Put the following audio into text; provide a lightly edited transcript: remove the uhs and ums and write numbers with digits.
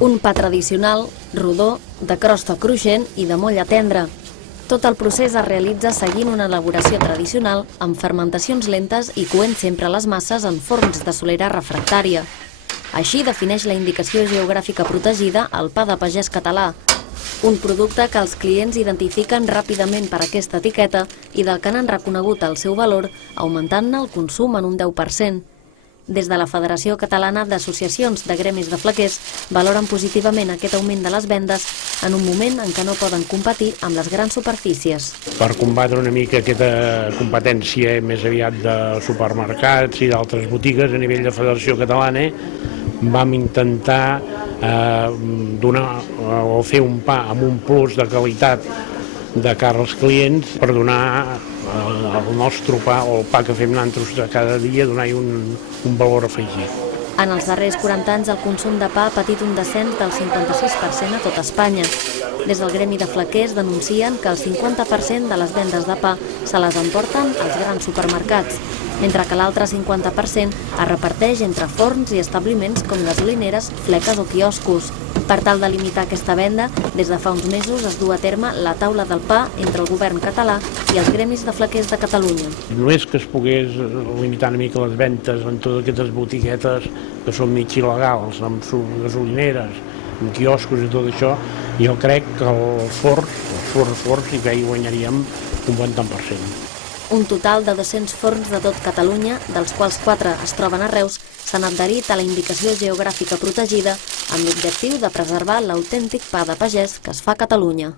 Un pa tradicional, rodó, de crosta cruixent i de molla tendra. Tot el procés es realitza seguint una elaboració tradicional amb fermentacions lentes i coent sempre les masses en forns de solera refractària. Així defineix la indicació geogràfica protegida el pa de pagès català, un producte que els clients identifiquen ràpidament per aquesta etiqueta i del que n'han reconegut el seu valor, augmentant-ne el consum en un 10%. Des de la Federació Catalana d'Associacions de Gremis de Flequers valoren positivament aquest augment de les vendes en un moment en què no poden competir amb les grans superfícies. Per combatre una mica aquesta competència més aviat de supermercats i d'altres botigues a nivell de Federació Catalana, vam intentar donar o fer un pa amb un plus de qualitat de cara als clients per donar el nostre pa o el pa que fem nosaltres de cada dia, donar-hi un valor afegit. En els darrers 40 anys el consum de pa ha patit un descens del 56% a tot Espanya. Des del Gremi de Flequers denuncien que el 50% de les vendes de pa se les emporten als grans supermercats, mentre que l'altre 50% es reparteix entre forns i establiments com gasolineres, fleques o quioscos. Per tal de limitar aquesta venda, des de fa uns mesos es du a terme la taula del pa entre el govern català i els gremis de flequers de Catalunya. Només que es pogués limitar una mica les ventes en totes aquestes botiguetes que són mig il·legals, amb gasolineres, amb quioscos i tot això, jo crec que els forns sí que hi guanyaríem un 50%. Un total de 200 forns de tot Catalunya, dels quals 4 es troben a Reus, s'han adherit a la indicació geogràfica protegida amb l'objectiu de preservar l'autèntic pa de pagès que es fa a Catalunya.